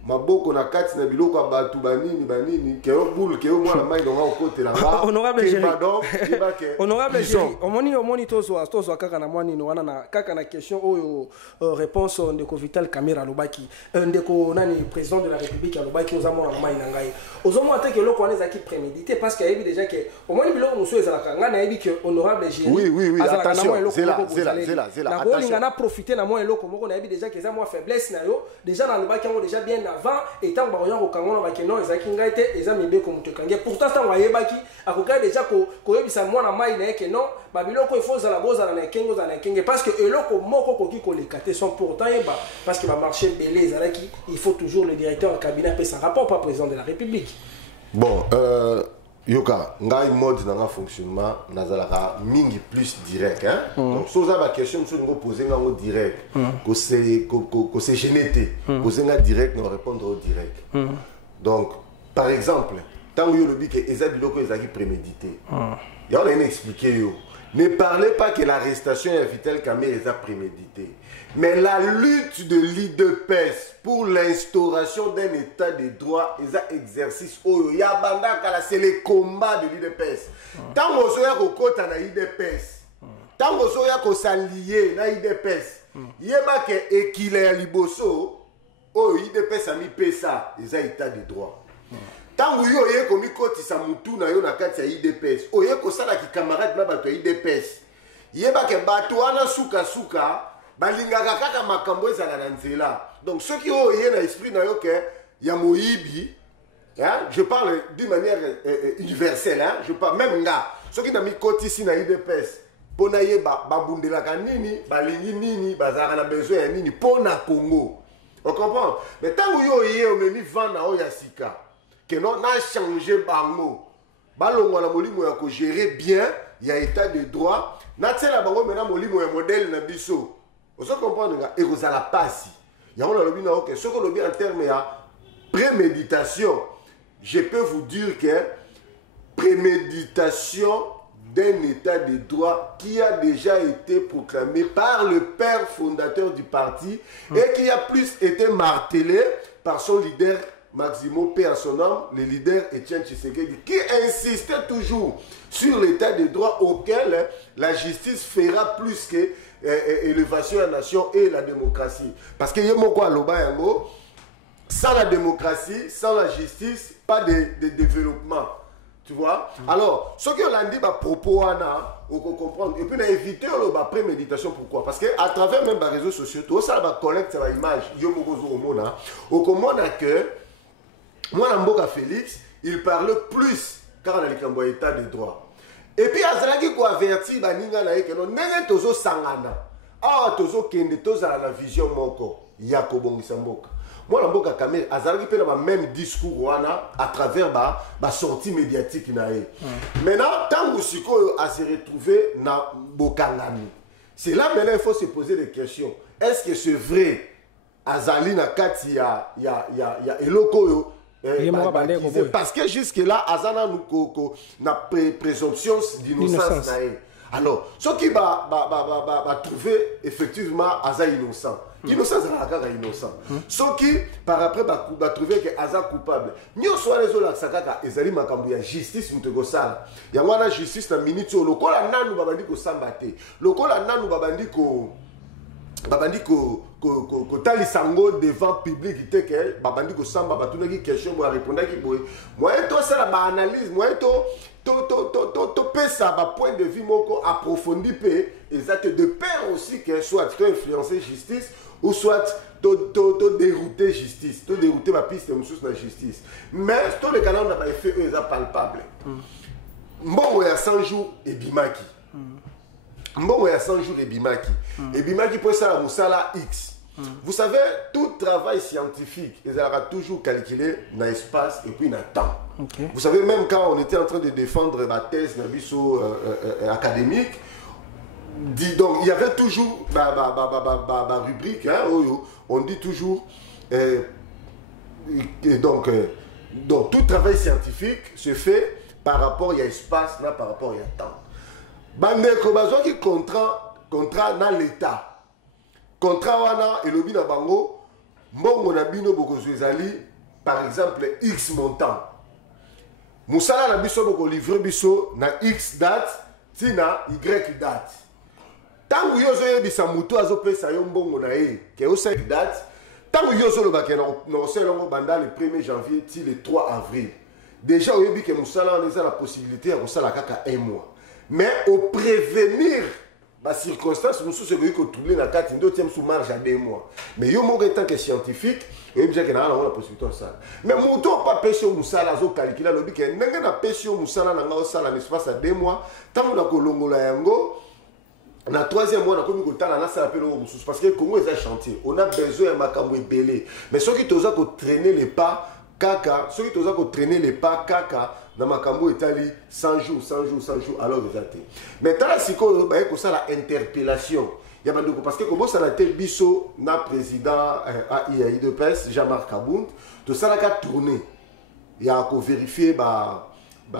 maboko na kati na biloko ya batu banini ke yo boule ke yo mwana mai nanga okotela nga honorable Géry omoni tozo kaka na mwani no wana na kaka na question oyo réponse ndeko Vital Kamerhe alobaki ndeko nani président de la République alobaki ozamo na mai na ngai ozomo ate ke loko wana ezaki prémédité parce que yebi déjà que omoni biloko muso ezalaka nga na yebi que honorable Géry oui attention c'est là na bolinga na profiter na moi eloko moko na yebi déjà que eza moi faiblesse na yo déjà na lobaki yango déjà bien avant et tant ba yango kangono ba keno ezaki ngai te eza mibeko muto kange pourtant tant wayebaki akoka déjà ko yebisa mwana mai na yeke non ba biloko il faut za la boza na kengo za na kenge parce que eloko moko koki ko lekate sont pourtant yeba parce que ba marché belé ezalaki il faut toujours le directeur cabinet peut son rapport pas président de la République bon yoka ngai mode na fonctionnement nazalaka mingi plus direct donc soza ba question so ngo poser ngo direct ko se génété poser nga direct no répondre au direct donc par exemple tant yo lobi que ezabiloko ezaki prémédité ya on a expliqué yo ne parlez pas que l'arrestation de Vital Kamerhe est préméditée. Mais la lutte de l'IDPS pour l'instauration d'un état de droit et un exercice, c'est le combat de l'IDPS. Tant que vous avez un IDPS, tant que vous avez s'allier à l'IDPS, il y a que équilibre liboso, l'IDPS a mis PESA, il y a un état de droit. Tant que vous avez commis côté sa moutou na yo na kati ya IDPS, vous avez kosala ki camarade na bato ya IDPS. Il y a que bato ana suka balingaka kaka makambo ezala na nzela. Donc ceux qui ont un esprit na yo que ya moyibi, je parle d'une manière universelle, je parle même nga, ceux qui na mi côté ici na IDPS, pona yeba babundelaka nini, balingi nini, bazaka na besoin ya nini pona Congo. On comprend? Mais tant que yo yé o memi vana o ya sika, que non a changé bango. Balongo na molimo ya ko gérer bien, il y a état de droit. Na tsela bango mena molimo ya modèle na biso. Vous comprenez nga et vous la passe. Ya on a lobi na OK, ce que lobi en terme ya préméditation, je peux vous dire que préméditation d'un état de droit qui a déjà été proclamé par le père fondateur du parti et qui a plus été martelé par son leader Maximo, paix à son âme, le leader Etienne Tshisekedi, qui insistait toujours sur l'état de droit auquel la justice fera plus que élévation de la nation et la démocratie. Parce que sans la démocratie, sans la justice, pas de développement. Tu vois? Alors, ce que l'on dit, propos, on peut comprendre. Et puis, on a évité la préméditation. Pourquoi? Parce qu'à travers même les réseaux sociaux, tout ça va collecter l'image. On comprend que moi, Mboka Félix, il parle plus car on a le état de droit. Et puis, il y a averti que nous n'avons pas sangana. Ah, tozo kende toza la vision moko. Yakobo Ngisamboka. Moi, Mboka Kamel, Azalaki peut avoir même discours à travers la sortie médiatique. Maintenant, tant que Siko a se retrouvé dans Bokangami, c'est là maintenant il faut se poser des questions. Est-ce que c'est vrai Azali na kati ya eloko parce que jusque-là, Azana nous na présomption d'innocence. Alors, ce qui va trouver effectivement Aza innocent. Innocent, c'est innocent. Ce qui, par après, va trouver que Aza coupable. Nous sommes les autres, Ezali Makambu, justice, nous te gosala. Il y a une justice dans minute. Le col à Nanou Babandi ko Sambate. Le col à Nanou Babandi ko tali sango devant public ite ke babandi ko samba batuna ki question mo répondre ki boy moi to ça la analyse moi to pesa ba point de vue moko approfondi pe exact de peur aussi que soit to influencer justice ou soit to dérouter justice to dérouter ma piste mususu na justice mais to le canal n'a pas fait eux palpable bon il y a 100 jours et bimaki bon il y a 100 jours et bimaki et bimaki pour ça la musala X. Vous savez, tout travail scientifique, il sera toujours calculé dans l'espace et puis dans le temps. Okay. Vous savez, même quand on était en train de défendre ma thèse académique, donc il y avait toujours ma rubrique, hein, on dit toujours, donc tout travail scientifique se fait par rapport à l'espace, par rapport à temps. Bandeko bazo qui contrat dans l'État. Contrat wana et lobi na bango mbongo na bino bokozwe ezali par exemple X montant. Musala na biso boko livrer biso na X date tina Y date. Tangu yozo yebisa mutu azopesa yo mbongo na ye ke o 5 date tangu yozo lo bakena no selongo banda le 1er janvier ti le 3 avril. Déjà oyebi ke musala on a la possibilité ya kosala kaka 1 mois. Mais au prévenir les circonstances, nous sommes tous la carte, nous sommes sous marge à 2 mois. Mais il y a un tant que scientifique, il y a la possibilité de ça. Mais nous ne pas pêcher au Moussala, nous calculer, nous avons pas pêché au Moussala, nous avons l'espace à 2 mois. Tant que nous avons dans le 3e mois, nous avons parce que le Congo est un chantier. On a besoin de Makambo belé. Mais ceux qui ont traîné les pas, Kaka, ceux qui ont traîné les pas, Kaka, dans Makambo Italie, 100 jours, alors vous êtes. Maintenant, c'est que ça la interpellation. Parce que comme ça a été biso, na président AIAI de presse, Jean-Marc Kabound, tout ça a tourné. Il y a à vérifier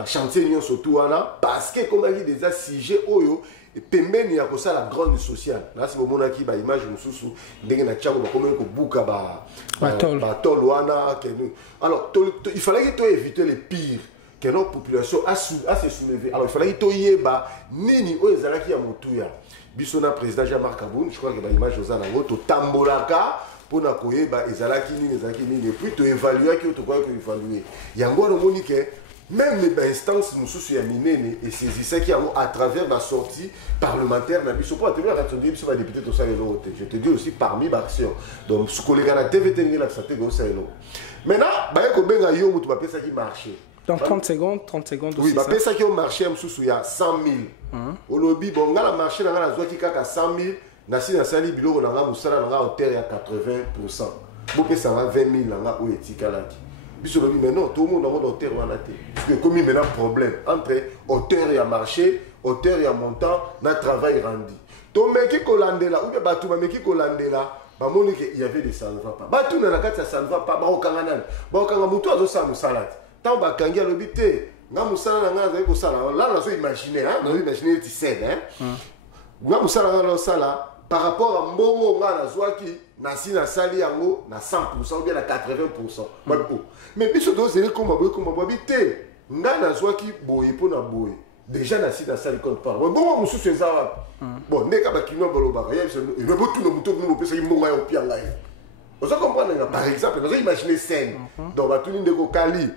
chantier surtout parce que comme il y a des sujets oyo et pemben il y a ça la grande sociale. Là c'est mon qui ba image mususu ndenge na tchango ba comme ko buka ba wana que nous. Alors il fallait que éviter les pires. Que notre population a se soulevé. Alors il fallait que yeba nini o ezalaki ya motuya. Bisona président Jean-Marc Kabound, je crois que ba image ozana ngoto tambolaka pour na koyeba ezalaki nini et puis to évaluer que to quoi que évaluer. Yango no moni que même les instances nous sous ya minene et saisissait qui à travers ma sortie parlementaire na biso pour tenir attendu biso ba député to ça je te dis aussi parmi l'action. Donc ce collègue na TV tenir la santé go ça maintenant ba ko benga yo mutu ba pesa qui marché. Dans 30 secondes oui, bah ça qui au marché il y a 100 000. Au lobby, bon, on a marché dans la zone qui a 100 000. Nasi na sali bilo na nga musala na hauteur ya 80%. Bo pesa 20 000 nga o etikalaki. Biso lobby mais non, tout le monde na hauteur wana te. Parce que comme il y a un problème entre hauteur et marché, hauteur et montant, na travail rendu. To meki ko landela ou bien batu meki ko landela bamoni que il y avait des ça ne va pas ba tout na kati ça ne va pas ba okanga nani ba okanga mutu azo sa musala tant ba kangi alobi te nga musala na nga azali ko sala là na zo imaginer hein na imaginer ti scène hein nga musala nga na sala par rapport à mbongo nga na zwaki na si na sali yango na 100% ou bien na 80%. Mais biso do zeli comme boy te nga na zwaki boye po na boye déjà na si na sali compte pas bon mususu eza bon ndeka ba kino baloba ya biso il veut tout le muto no pesa mbongo ya opianga ye ozo comprendre par exemple nous imaginer scène donc ba tout ndeko kali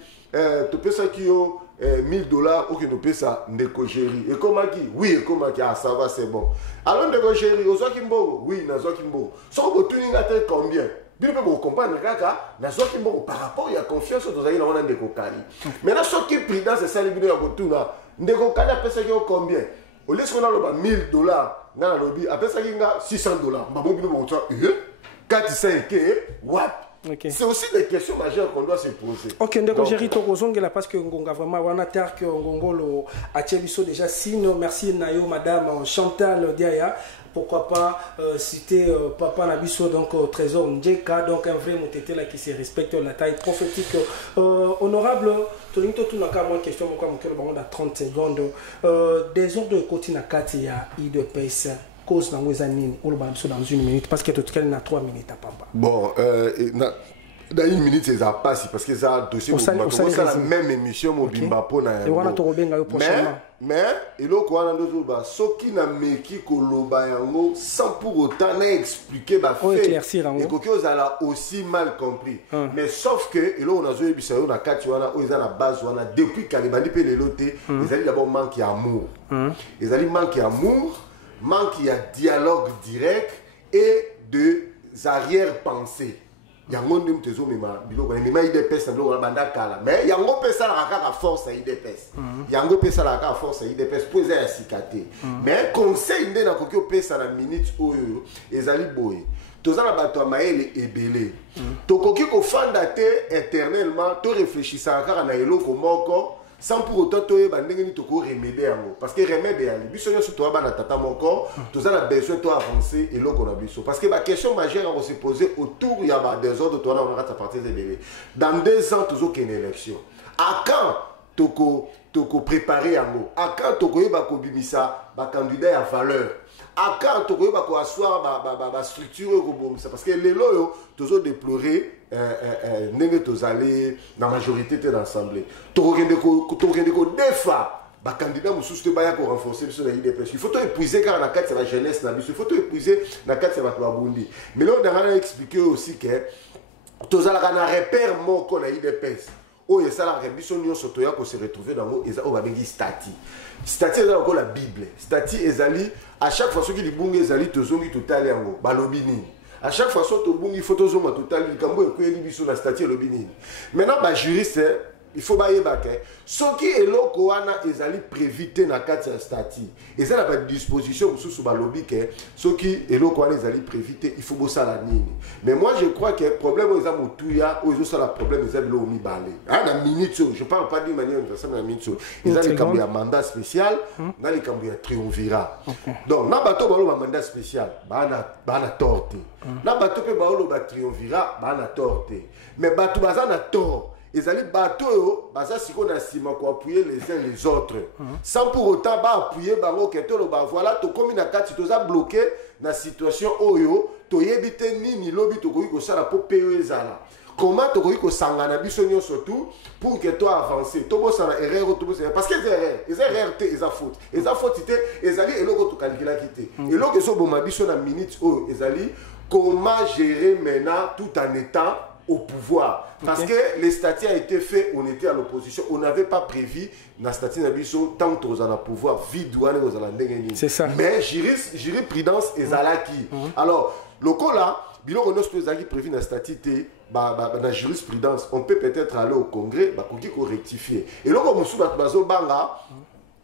to pesa kio $1000 ou que nous pesa ndeko géri et comment qui oui et comment qui ah ça va c'est bon alors ndeko géri ozo kimbo oui na zo kimbo so ko tuninga te combien bien peut comprendre kaka na zo kimbo par rapport ya confiance to zali na wana ndeko kali maintenant ce qui prudence c'est ça libino ya kotuna ndeko kali pesa kio combien au lieu qu'on a le $1000 dans la lobby après ça il y a $600 bah bon bien bon 4-5 what. Okay. C'est aussi des questions majeures qu'on doit se poser. Ok, ndeko Jerry Tokozongela parce que ngonga vraiment wana terre que ngongolo a biso déjà sinon merci nayo madame Chantal Diaya. Pourquoi pas citer Papa Nabiso, donc Trésor Ndjeka, donc un vrai motété là qui se respecte la taille prophétique. Honorable, Tolinto Tunaka, moi question, moi, dans 30 secondes. Des ordres de Kotina Katia, IDPS, cause dans les années, ou dans une minute, parce que tout cas, il y a 3 minutes à Papa. Bon, dans une minute, c'est ça passe, parce que ça dossier, c'est la même émission, mon bimba pour na. Mais il y a quoi dans d'autres bas, ce qui n'a meki koloba yango sans pour autant expliquer ba fait. Et que vous avez aussi mal compris. Mais sauf que il on a joué bisa on a quatre wana ils ont la base wana depuis Kalibandi pe les lotés, ils allaient d'abord manquer amour. Ils allaient manquer amour, manquer dialogue direct et de arrière-pensées. Yango ndim tezo mema biloko mema IDPS na biloko banda kala mais yango pesa la kaka force IDPS yango pesa la kaka force IDPS pour eza ya sikate mais conseil nde na kokyo pesa na minute oyo ezali boye tozana bato ya maele ebele tokoki kofanda te éternellement to réfléchissaka kaka na eloko moko sans pour autant toyeba ndenge ni toko remédier yango parce que remède yani biso nyonso to bana tata moko tozana besoin to avancer eloko na biso parce que ba question majeure à se poser autour ya ba des ordres to on va partir de bébé dans 2 ans tozo ken élection à quand toko préparer yango à quand toko yeba ko bimisa ba candidat ya valeur à quand toko yeba ko asseoir ba structure ko bomisa parce que lelo yo tozo déplorer ndenge tozali na majorité de l'assemblée tokende ko defa ba candidat mususu te baya ko renforcer biso na IDPS il faut to épuiser car na kati la jeunesse na biso il faut to épuiser na kati ya bato babundi mais là on a expliqué aussi que tozala na repère moko na IDPS oyo esalaka biso nyonso toya ko se retrouver dans eza oyo babengi stati eza ko la Bible stati ezali à chaque fois soki libunga ezali tozongi totali yango balobi nini à chaque fois il faut tozonga totali likambo ekoyeli biso na stati elobi nini maintenant ba juriste il faut bayeba ke soki eloko wana ezali prévité na kati ya stati ezala ba disposition mususu balobi ke soki eloko wana ezali prévité il faut bosala nini mais moi je crois que problème eza motuya ou ezo sala problème eza bilo mibale na minute je parle pas d'une manière universelle na minute ezali kambo ya mandat spécial na likambo ya triumvirat donc na bato baloba mandat spécial bana torte na bato pe baloba triumvirat bana torte mais bato bazana tort ezali bato yo baza siko na sima ko appuyer les uns les autres sans pour autant ba appuyer bango ketolo ba voilà to komi na kati toza bloqué na situation oyo to yebite nini lobi to koyi ko sala po peyo ezala comment to koyi ko sangana biso nyo surtout pour que toi avancer to bosala erreur to bosala parce que erreur te eza faute te ezali eloko to calculer kité eloko so boma biso na minute oyo ezali comment gérer maintenant tout en étant au pouvoir. Parce que les statuts a été fait, on était à l'opposition, on n'avait pas prévu la statut d'Abisso tant que nous allons pouvoir vide ou aller aux Alandais. C'est ça. Mais jurisprudence est qui. Alors, le cas là, bilo on a prévu la statut la jurisprudence, on peut peut-être aller au Congrès, pour rectifier. Et là, comme nous avons banga,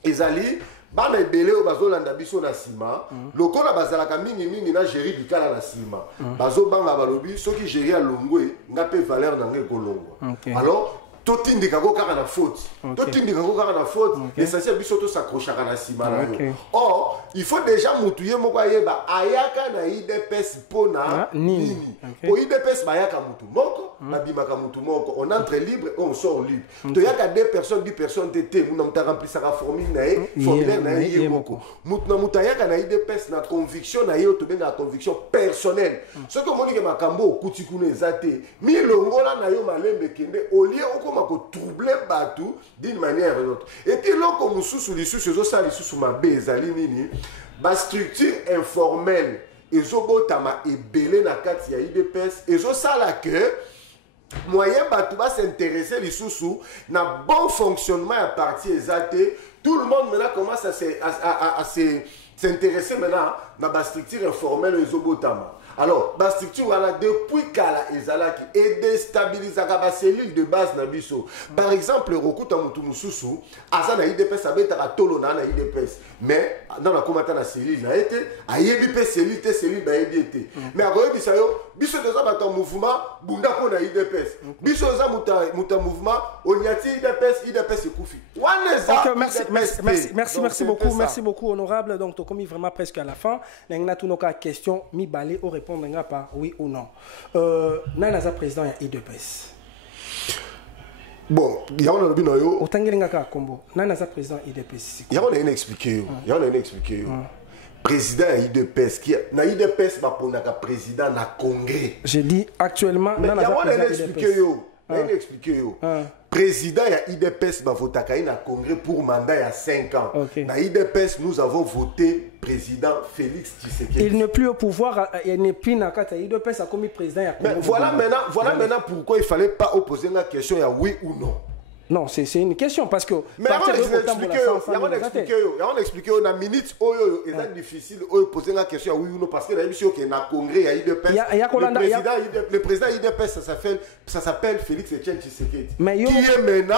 ezali bana ebele o bazolanda biso na sima lokola bazalaka mingi na gérer bikala na sima bazobanga balobi soki gérer ya longwe nga pe valeur na nge kolongwa alors totindika ko kaka na faute totindika ko kaka na faute l'essentiel biso to s'accrochaka na sima na yo or il faut déjà mutuye moko ayeba ayaka na IDPS pona nini. Pour IDPS bayaka mutu moko, babimaka mutu moko. On entre libre et on sort libre. To yaka 2 personnes, 10 personnes tété, muna muta remplir sa formule na formulaire na moko. Mutu na muta yaka na IDPS na conviction na yo to benga conviction personnelle. Ce que moni ke makambo kutikune zate, mi longola na yo malembe kende au lieu okoma ko troubler batu d'une manière ou l'autre. Et puis loko mususu lisusu zo sa lisusu mabe ezali nini ba structure informelle ezobotama ebele na kati ya IDPS ezosala que moyen batu ba s'intéresser lisusu na bon fonctionnement à partir ezate. Tout le monde maintenant commence à s'intéresser maintenant na ba structure informelle ezobotama. Alors, la structure, voilà, depuis qu'elle est déstabilisée la cellule de base na biso. Par exemple, Rokuta Mutumususu, Asa na IDPS, ça va être à Tolo na IDPS. Mais, dans la commentaire na cellule, na été, à IDPS, cellule, ba été. Mais à Roy Bisayo, biso doza bata mouvement, bunda ko na IDPS. Biso doza muta mouvement, on y a IDPS et Koufi. Merci beaucoup, honorable. Donc, tu as commis vraiment presque à la fin. Nous avons une question, mi balé au répondre par oui ou non. Nanaza président ya IDPS. Bon, il y a un lobby noyo. Otangelinga combo. Nanaza président IDPS. Il y a un expliqué. Il y a un expliqué. Président IDPS qui na IDPS ba ponaka président na congrès. J'ai dit actuellement Nanaza président IDPS. Président ya IDPS va voter à congrès pour mandat il y a 5 ans. Na IDPS nous avons voté président Félix Tshisekedi. Il n'est plus au pouvoir, il n'est plus dans la IDPS a commis président. Mais voilà maintenant pourquoi il fallait pas opposer la question il y a oui ou non. Non, c'est une question parce que. Mais on explique la minute où c'est difficile de poser la question oui ou non parce que la mission qui est dans le congrès à IDPS. Le président IDPS ça s'appelle Félix Tshisekedi. Qui est maintenant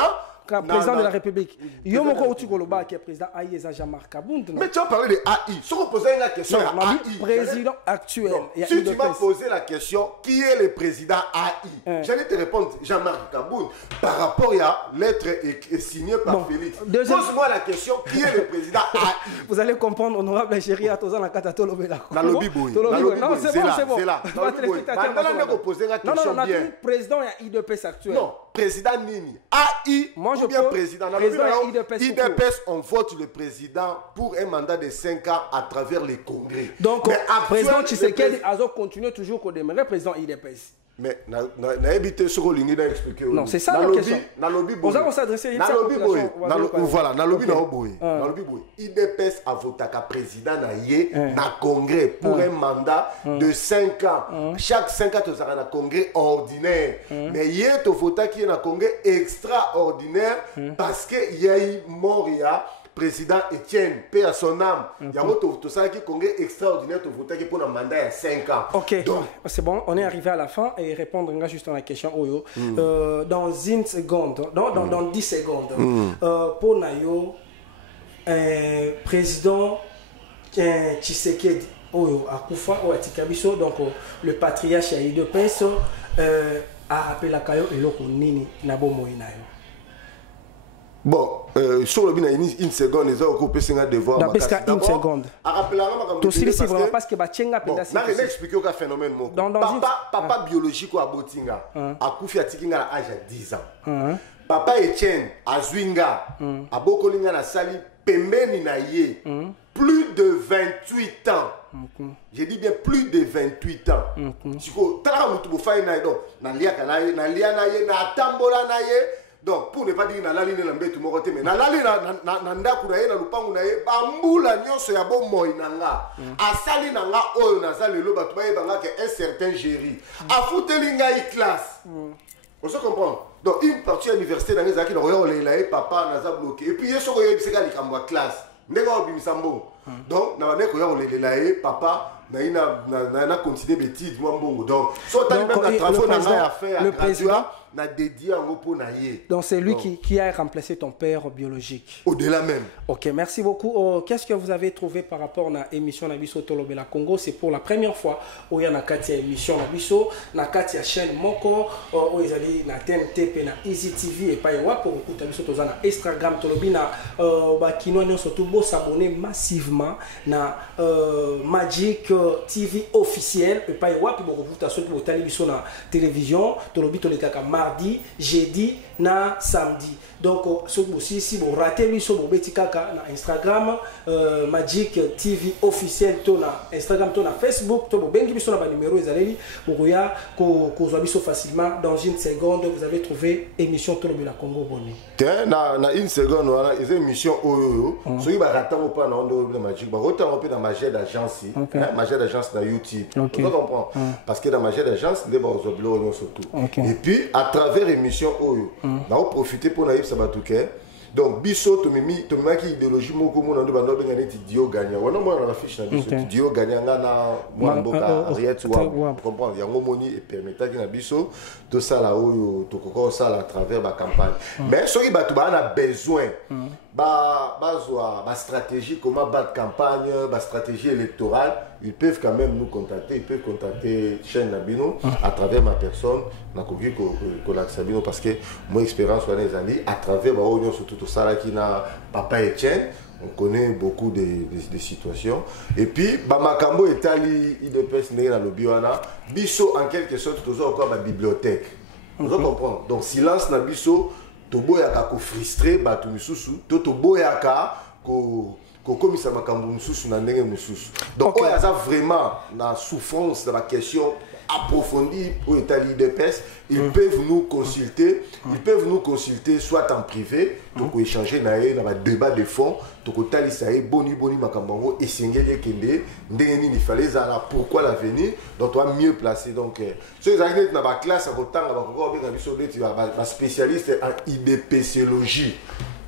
président de la République. Yomoko Otukoloba qui est président Aïeza Jean-Marc Kabound. Mais tu as parlé de AI. Si on posait la question à AI, président actuel. Si tu m'as posé la question, qui est le président AI, j'allais te répondre Jean-Marc Kabound par rapport à lettre signée par Félix. Pose-moi la question, qui est le président AI? Vous allez comprendre, honorable Chéri, à Tozan Nakata Lobela. Dans le Biboui. Non, c'est bon. Là. Non, poser la question bien. Président IDPS actuel. Non, président Nini. AI. Moi, je bien président. IDPS, on vote le président pour un mandat de 5 ans à travers les congrès. Donc, le président Tshisekedi a continué toujours qu'on demeurait président IDPS. Mais, n'a évité ce que l'Union a expliqué. Non, c'est ça la question. On va s'adresser à voilà, dans le lobby, IDPS a voté comme président na congrès pour un mandat de 5 ans. Chaque 5 ans, tu as un congrès ordinaire. Mais hier, tu as voté qui est un congrès extraordinaire parce qu'il y a eu Moria. Président Etienne, paix à son âme. Il y a tout ça qui est congrès extraordinaire pour voter pour un mandat de 5 ans. Ok, donc c'est bon, on est arrivé à la fin et répondre juste à la question. Dans une seconde, dans 10 secondes, pour Nayo, président Tshisekedi, Akoufa, Atikabiso, donc le patriarche IDPS, a rappelé la Kayo et l'Oko Nini Nabo Moïnayo. Bon, sur le bin une seconde, ils ont occupé un devoir. Parce qu'à une seconde. C'est vraiment parce que Bachenga Penda. Je vais expliquer le phénomène. Papa biologique à Botinga, à Koufia Tikinga à l'âge de 10 ans. Papa Etienne à Zwinga, à Bokolinga na Sali, Pemeni na ye, plus de 28 ans. J'ai dit bien plus de 28 ans. Si vous avez un peu de temps, donc, pour ne pas dire que la ligne est tout le monde, mais la ligne est na lupangu na ye, bambula nyonso ya bo moi nanga. Asali nanga oyo nazali lo batu baye banga que un certain géri. A foutelinga i classe. On se comprend. Donc, une partie à l'université dans les acquis, le papa naza bloqué. Et puis, il y a ce qu'il y a une classe. Donc, na wane ko ya olelelaye papa na continuer bêtise moi mbongo donc soit tu as même travaux na à faire à graduat na dédié en repos na yé. Donc c'est lui qui a remplacé ton père biologique. Au-delà même. Ok, merci beaucoup. Qu'est-ce que vous avez trouvé par rapport à l'émission Nabiso Tolobela Congo? C'est pour la première fois où il y a une émission Nabiso, na katia chaîne Moko, où ils allaient na TNT, na Easy TV et pas pour écouter Nabiso Tozana Instagram Tolobina, bakino nyo surtout beau s'abonner massivement na Magic TV officiel et pas pour écouter ceux qui vont télévision na télévision Tolobi Tolekaka mardi, jeudi na samedi. Donc si vous ratez lui sur na Instagram Magic TV officiel to na Instagram to na Facebook to bengi biso na ba numéro ezaleli bokoya ko biso facilement dans une seconde vous avez trouvé émission Tolobela Congo boni. Na une seconde voilà les émissions oyo soki ba rata ko pa na ondo na Magic ba rota ko na Magie d'agence Magie d'agence na YouTube. Vous comprenez parce que dans Magie d'agence les ba ozoblo on surtout. Et puis à travers émission oyo na profiter pour na ça va tout cas. Donc biso to mimi ki idéologie moko mona ndo bando benga neti dio gagna. Wana mona na fiche na biso dio gagna ngana mboka Ariette wa comprendre yango moni et permettre ki na biso to sala oyo to koko sala à travers ba campagne. Mais soki bato ba na besoin ba stratégie comment battre campagne, ba stratégie électorale, ils peuvent quand même nous contacter, ils peuvent contacter chaîne Nabino à travers ma personne na koki ko Sabino parce que mon expérience wana ezali à travers ba oyo surtout tout ça là qui na papa Etienne, on connaît beaucoup de situations et puis ba makambo etali IDPS ndenge na lobi wana biso en quelque sorte toujours encore ma bibliothèque. Vous comprenez? Donc silence na biso toboyaka ko frustrer bato misusu to toboyaka ko komisa makambo misusu na ndenge misusu. Donc oyo aza vraiment na souffrance de la question approfondie pour Italie de PES, ils peuvent nous consulter, soit en privé, donc échanger dans un débat de fond, donc talisaye boni makambango et singé kende ndenge il fallait ça pourquoi l'avenir donc toi mieux placé donc ceux qui arrivent dans la classe à autant va spécialiste en IDPCologie.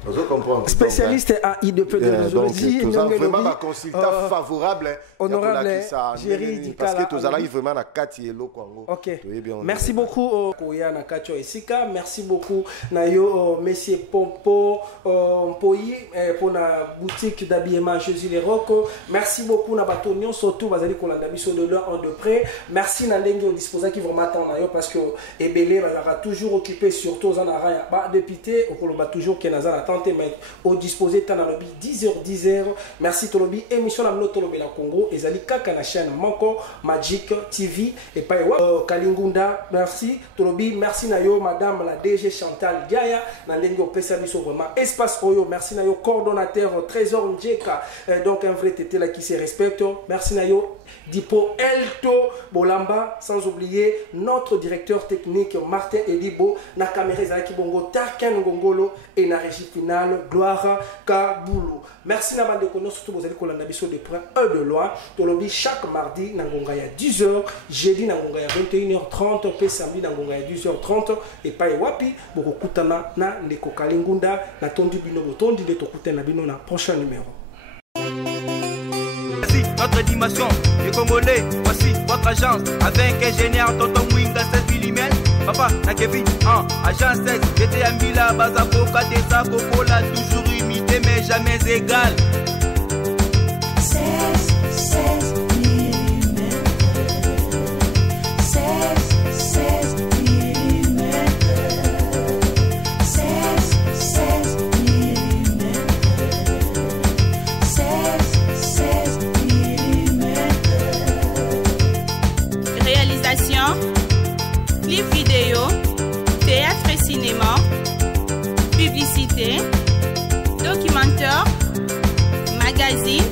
Vous comprenez? Spécialiste en IDPCologie. Donc, vraiment un consultant favorable. Honorable Jerry parce que tu as vraiment la Katielo Congo. Ok. Merci beaucoup Koya Nakacho Esika. Merci beaucoup Nayo Monsieur Pompo Mpoyi pour la boutique d'habillement Jésus les Rocco. Merci beaucoup Nabatonion surtout Bazali Kolanda Biso de l'heure en de près. Merci Nalengi au disposant qui vraiment attend parce que Ebele va toujours occupé surtout aux Anara ba député au Koloba toujours Kenaza attend mais au disposé tant à l'objet 10h. Merci Tolobi émission la Tolobi la Congo et Zali Kaka la chaîne Moko Magic TV et pas Kalingunda merci Tolobi merci Nayo madame la DG Chantal Gaya Nandengo Pesabiso vraiment espace Oyo merci Nayo coordonnateur Trésor Njeka donc un vrai tété là qui se respecte merci Nayo Dipo Elto Bolamba sans oublier notre directeur technique Martin Elibo na caméra Zaki Bongo Tarken Ngongolo et na régie finale Gloire Kaboulou. Merci na bande kono surtout vous allez kolanda biso de près de loin tolobi chaque mardi na ngonga ya 10h jeudi na ngonga ya 21h30 pe samedi na ngonga ya 10h30 et pa wapi boko kutana na ndeko Kalingunda na tondi bino botondi de tokutana bino na prochain numéro. Notre dimension, les Congolais, voici votre agence avec ingénieur Tonton Mwinga 16 mm. Papa, na Kevin, agence 16, j'étais à Mila, Bazako, Kadesa, Kokola, toujours imité mais jamais égal. 16 mm. 16 mm. 16 mm. 16 mm. Réalisation, clip vidéo, théâtre et cinéma, publicité, documentaire, magazine,